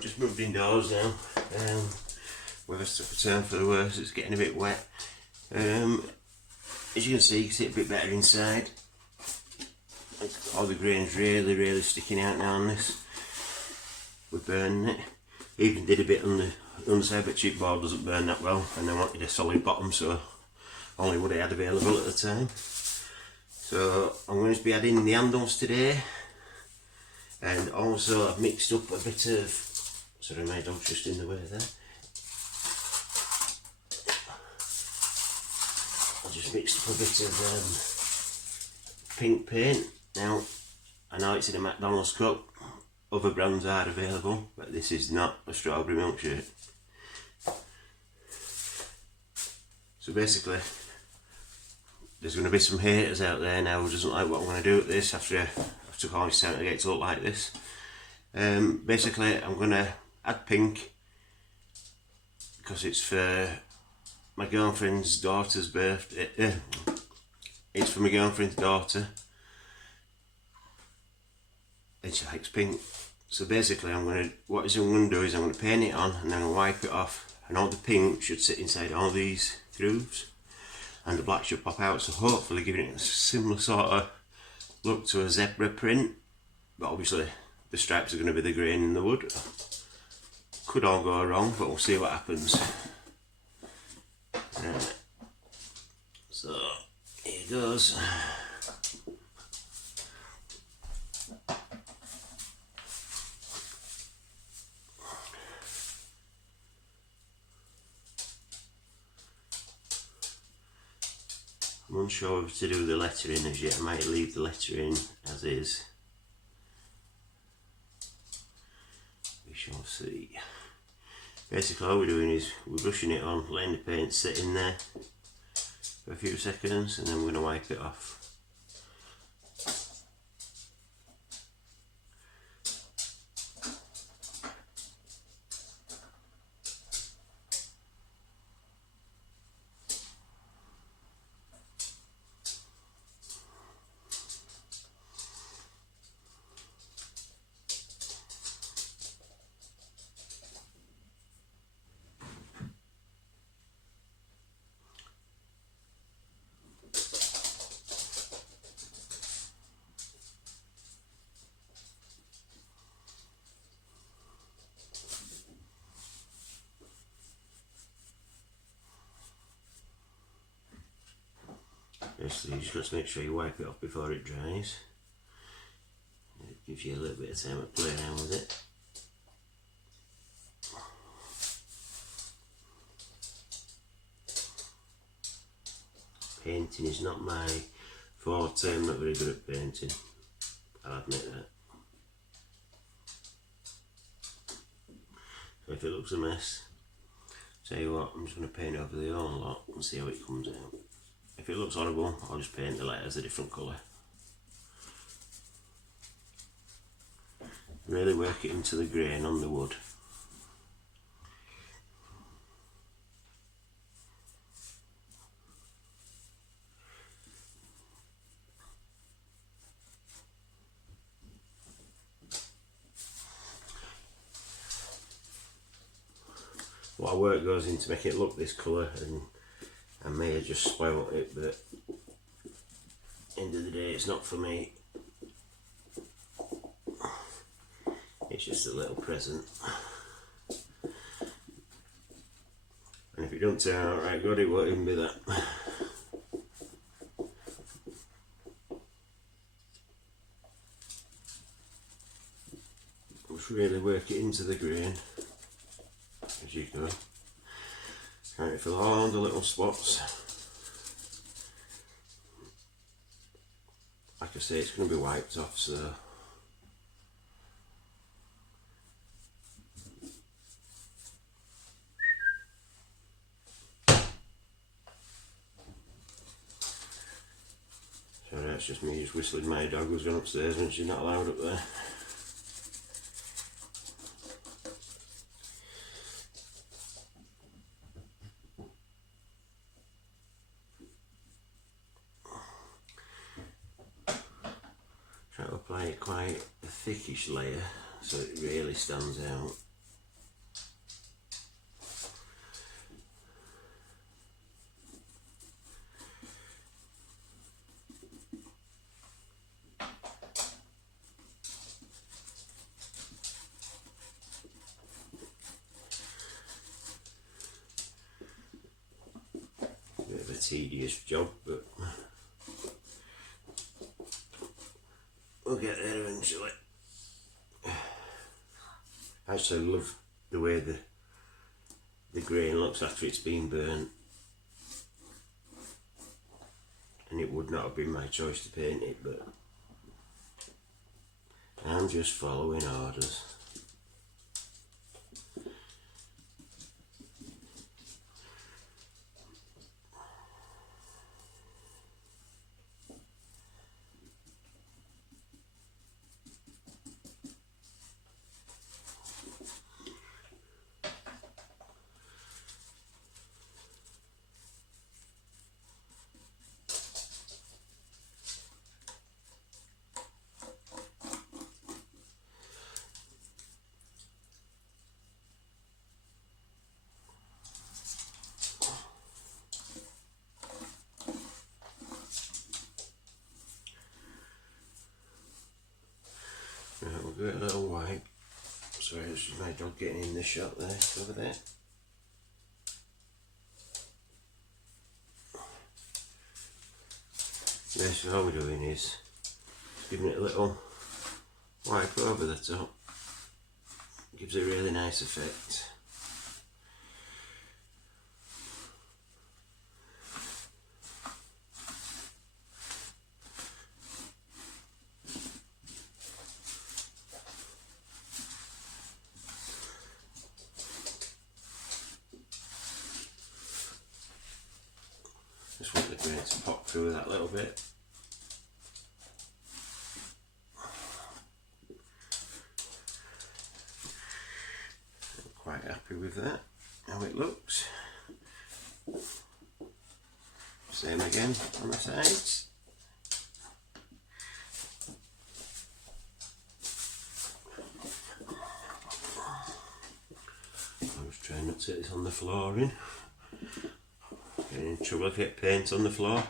I've just moved indoors now. Worst took a turn for the worse, it's getting a bit wet. As you can see a bit better inside. All the grain's really sticking out now on this. We're burning it. Even did a bit on the underside, but chipboard doesn't burn that well, and I wanted a solid bottom, so only what I had available at the time. So I'm going to be adding the handles today, and also I've mixed up a bit of, sorry my dog's just in the way there. I just mixed up a bit of pink paint. Now I know it's in a McDonald's cup, other brands are available, but this is not a strawberry milkshake. So basically, there's going to be some haters out there now who doesn't like what I'm going to do with this after I've took all this time to get it to look like this. Basically, I'm going to add pink because it's for my girlfriend's daughter's birthday. It's for my girlfriend's daughter, and she likes pink. So basically, what I'm going to do is I'm going to paint it on, and then I'll wipe it off, and all the pink should sit inside all these grooves, and the black should pop out. So hopefully, giving it a similar sort of look to a zebra print. But obviously, the stripes are going to be the grain in the wood. Could all go wrong, but we'll see what happens. So here goes. I'm unsure if to do the lettering as yet. I might leave the lettering as is. We shall see. Basically all we're doing is we're brushing it on, letting the paint sit in there for a few seconds, and then we're going to wipe it off. Basically, you just got to make sure you wipe it off before it dries. It gives you a little bit of time to play around with it. Painting is not my forte, I'm not very good at painting, I'll admit that. So if it looks a mess, tell you what, I'm just going to paint over the whole lot and see how it comes out. If it looks horrible, I'll just paint the letters a different colour. Really work it into the grain on the wood. A lot of work goes into making it look this colour, and I may have just spoiled it, but end of the day it's not for me. It's just a little present. And if it don't turn out right good, it won't even be that. Just really work it into the grain as you go. Trying to fill all the little spots. Like I say, it's going to be wiped off, so sorry, that's just me just whistling my dog who's gone upstairs when she's not allowed up there. Try to apply it quite a thickish layer so it really stands out. tedious job, but we'll get there eventually. I actually love the way the grain looks after it's been burnt, and it would not have been my choice to paint it, but I'm just following orders. Right, we'll give it a little wipe. Sorry, this is my dog getting in the shot there, over there. Basically all we're doing is giving it a little wipe over the top. Gives a really nice effect. Just want the grain to pop through that little bit. I'm quite happy with that, how it looks. Same again on the sides. I'm just trying not to hit this on the flooring. Getting in trouble if I get paint on the floor.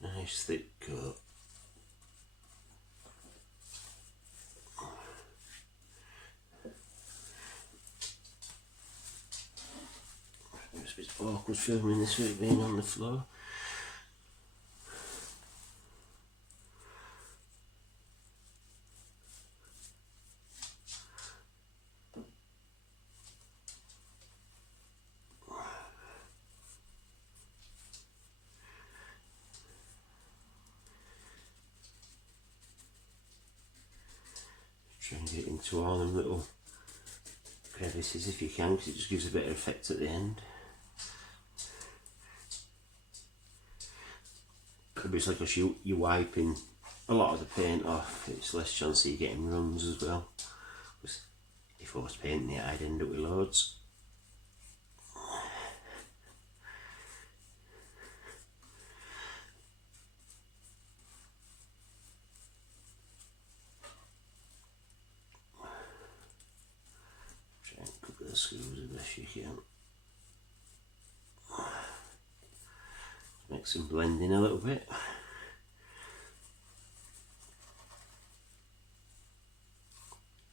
Nice thick coat. It's a bit awkward filming this with it being on the floor. Try and get into all them little crevices if you can, because it just gives a better effect at the end. Obviously, because you're wiping a lot of the paint off, it's less chance of you getting runs as well. If I was painting it, I'd end up with loads. Try and cover the screws as best you can. Make some blending a little bit.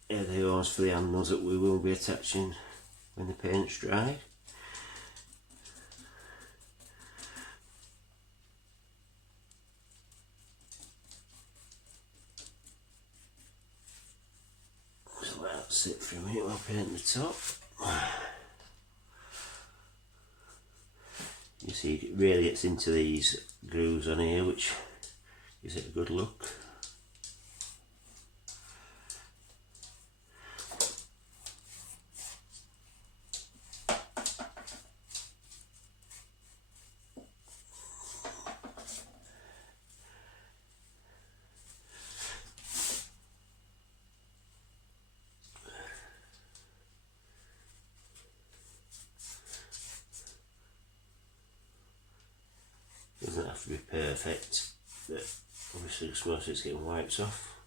Here they are for the handles that we will be attaching when the paint's dry. So let that sit for a minute while I paint the top. You see, it really gets into these grooves on here, which gives it a good look. Doesn't have to be perfect, but obviously most of it's getting wiped off.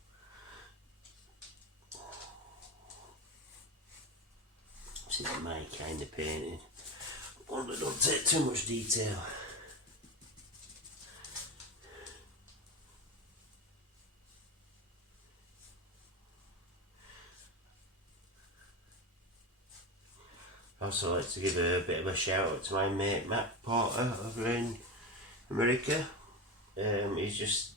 This is my kind of painting. One that don't take too much detail. Also like to give a bit of a shout out to my mate Matt Porter over in America. He's just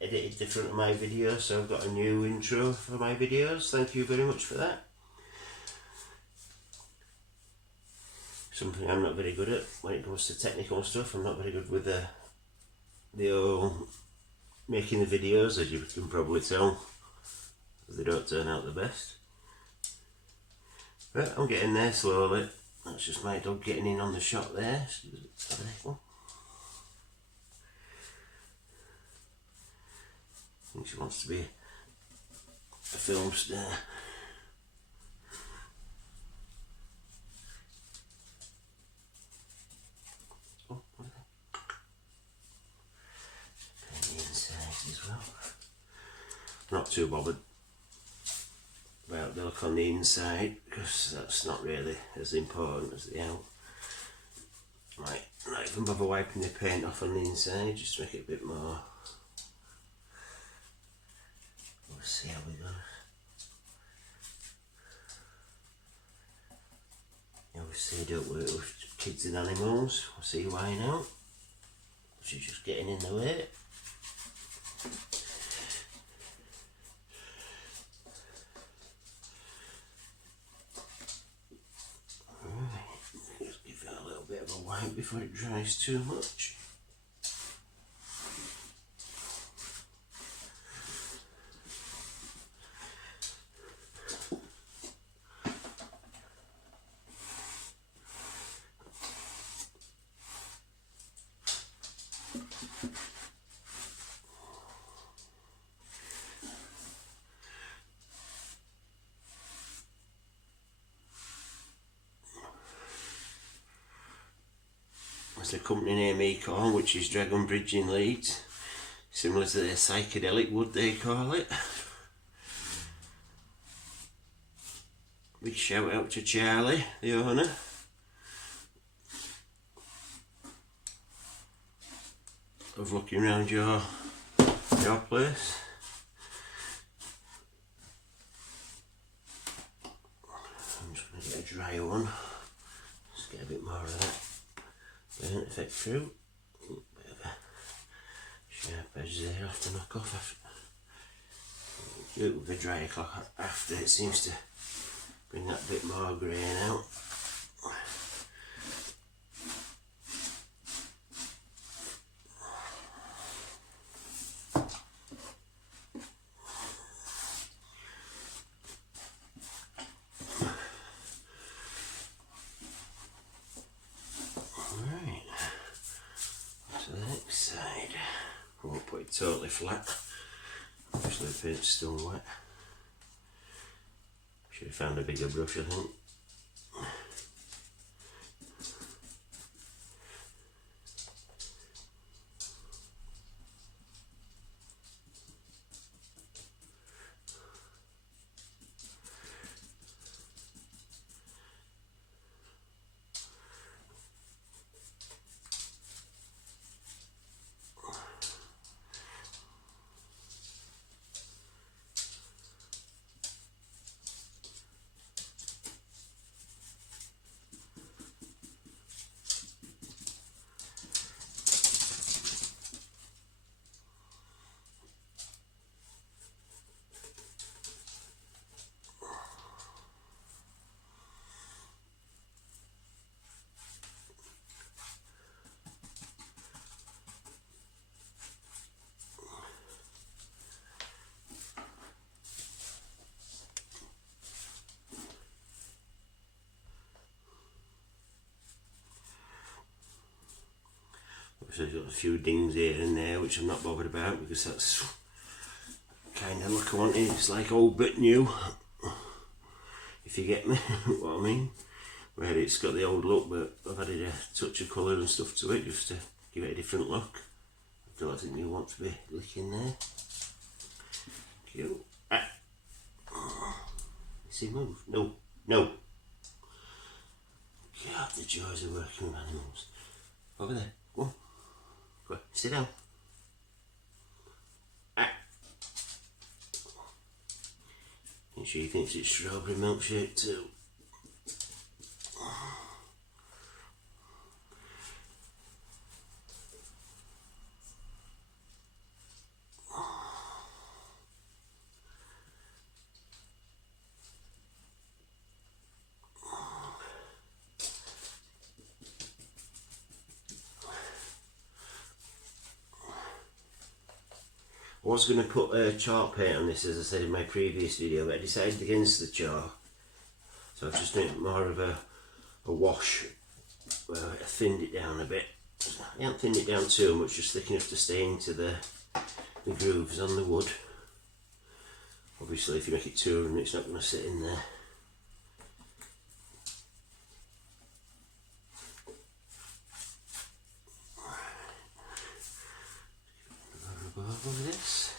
edited different of my videos, so I've got a new intro for my videos. Thank you very much for that. Something I'm not very good at when it comes to technical stuff. I'm not very good with the whole making the videos, as you can probably tell. They don't turn out the best. But I'm getting there slowly. That's just my dog getting in on the shot there. I think she wants to be a film star. Oh, what are they? Paint the inside as well. Not too bothered about the look on the inside, because that's not really as important as the out. Right, not even bother wiping the paint off on the inside, just to make it a bit more. We'll see how we go. You always say don't work with kids and animals. We'll see why now. She's just getting in the way. Just give it a little bit of a wipe before it dries too much. That's the company name Econ, which is Dragon Bridge in Leeds. Similar to the psychedelic wood they call it. Big shout out to Charlie, the owner. Of looking around your place. I'm just going to get a drier one. Just get a bit more of that burnt effect through. Bit of a sharp edge there, I'll have to knock off after. Do it with a dryer cloth after, it seems to bring that bit more grain out. Won't put it totally flat, obviously the paint's still wet. Should have found a bigger brush, I think. Obviously I've got a few dings here and there which I'm not bothered about, because that's kind of look I wanted. It's like old but new, if you get me what I mean. Where it's got the old look, but I've added a touch of colour and stuff to it just to give it a different look. I feel like I think you want to be licking there. Cute. Ah. See, move. No. No. God, the joys of working with animals. Over there. Go on. Go on. Sit down. Ah. And she thinks it's strawberry milkshake too. I was going to put chalk paint on this, as I said in my previous video, but I decided against the chalk. So I've just done more of a wash. I thinned it down a bit. I haven't thinned it down too much, just thick enough to stay into the grooves on the wood. Obviously if you make it too round, it's not going to sit in there. Over this.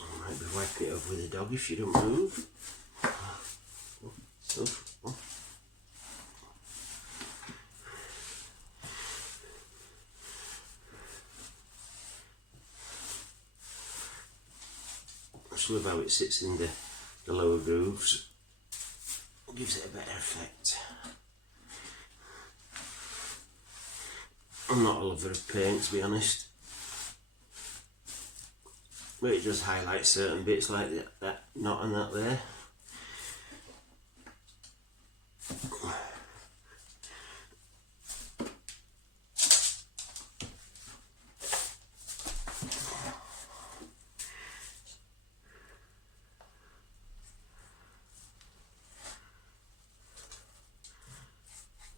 I might be wiping it over with a dog if you don't move. I just love how it sits in the lower grooves. It gives it a better effect. I'm not a lover of paint, to be honest, but it just highlights certain bits like that knot and that there.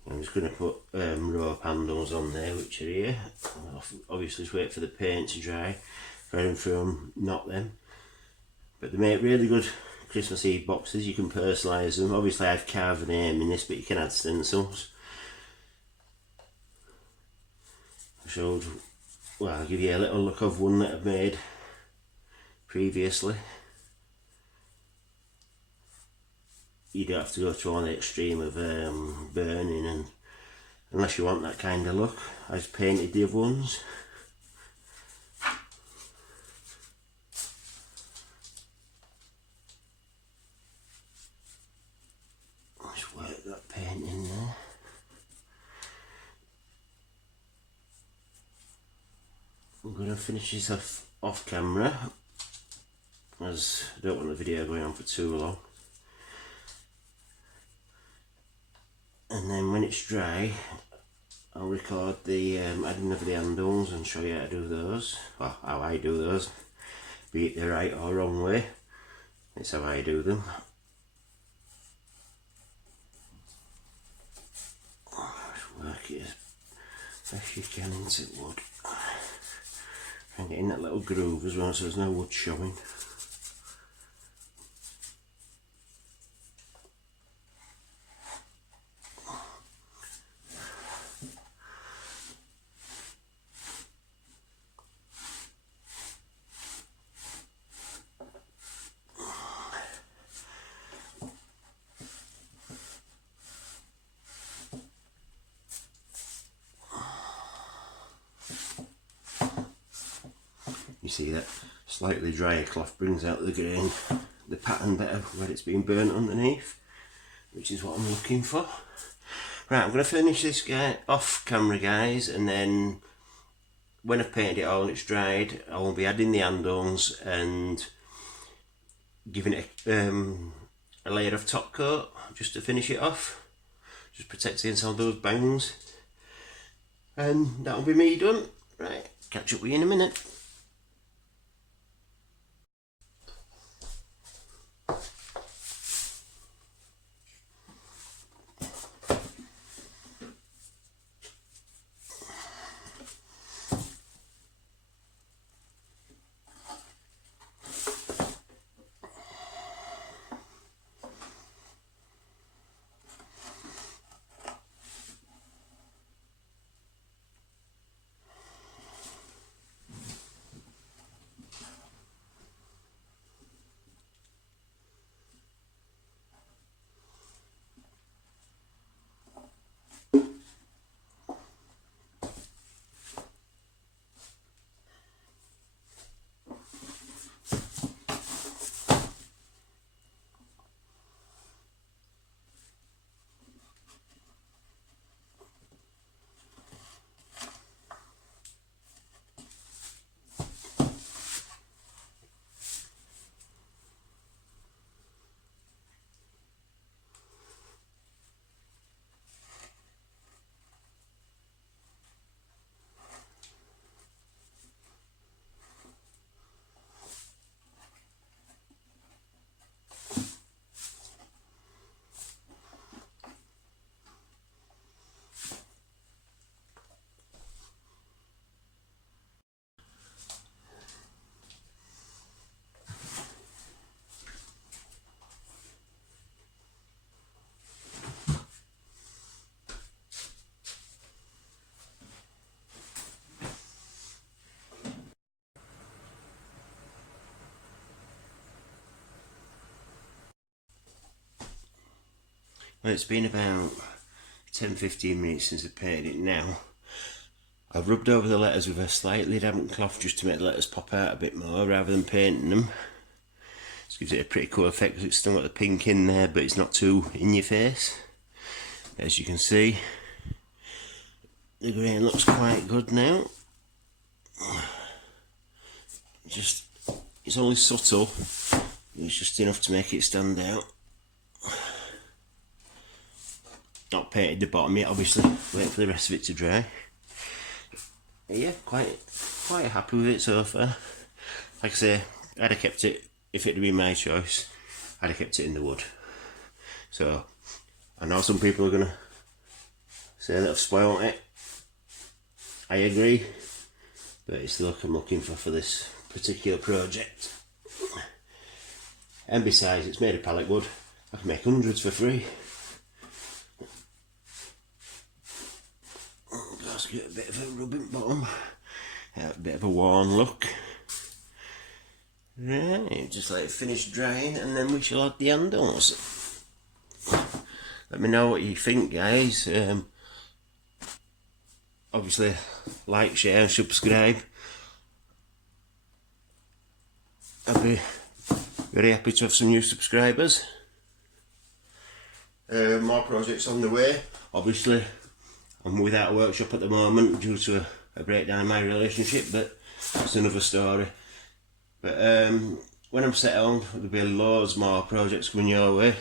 I'm just going to put rope handles on there, which are here. I'll obviously just wait for the paint to dry, going through them, knot them. But they make really good Christmas Eve boxes. You can personalise them. Obviously I've carved a name in this, but you can add stencils. I'll give you a little look of one that I've made previously. You don't have to go to all the extreme of burning, and unless you want that kind of look. I just painted the other ones. Just work that paint in there. I'm going to finish this off camera, as I don't want the video going on for too long. And then when it's dry, I'll record the adding of the handles and show you how to do those, or how I do those, be it the right or wrong way. It's how I do them. Just work it as best you can into wood. And get in that little groove as well, so there's no wood showing. You see that slightly drier cloth brings out the grain, the pattern better where it's been burnt underneath, which is what I'm looking for. Right, I'm going to finish this guy off camera, guys, and then when I've painted it all and it's dried, I will be adding the handles and giving it a layer of top coat just to finish it off, just protects against all those bangs, and that'll be me done. Right, catch up with you in a minute. Well, it's been about 10-15 minutes since I painted it now. I've rubbed over the letters with a slightly damp cloth just to make the letters pop out a bit more rather than painting them. This gives it a pretty cool effect because it's still got the pink in there, but it's not too in your face. As you can see, the green looks quite good now. Just, it's only subtle, it's just enough to make it stand out. Not painted the bottom yet, obviously, wait for the rest of it to dry. But yeah, quite happy with it so far. Like I say, I'd have kept it, if it had been my choice, I'd have kept it in the wood. So, I know some people are going to say that I've spoilt it. I agree, but it's the look I'm looking for this particular project. And besides, it's made of pallet wood. I can make hundreds for free. Just get a bit of a rubbing bottom, a bit of a worn look. Right, just let it finish drying and then we shall add the handles. Let me know what you think, guys. Obviously, like, share and subscribe. I'd be very happy to have some new subscribers. More projects on the way. Obviously, I'm without a workshop at the moment due to a breakdown in my relationship, but that's another story. But when I'm settled, there'll be loads more projects coming your way.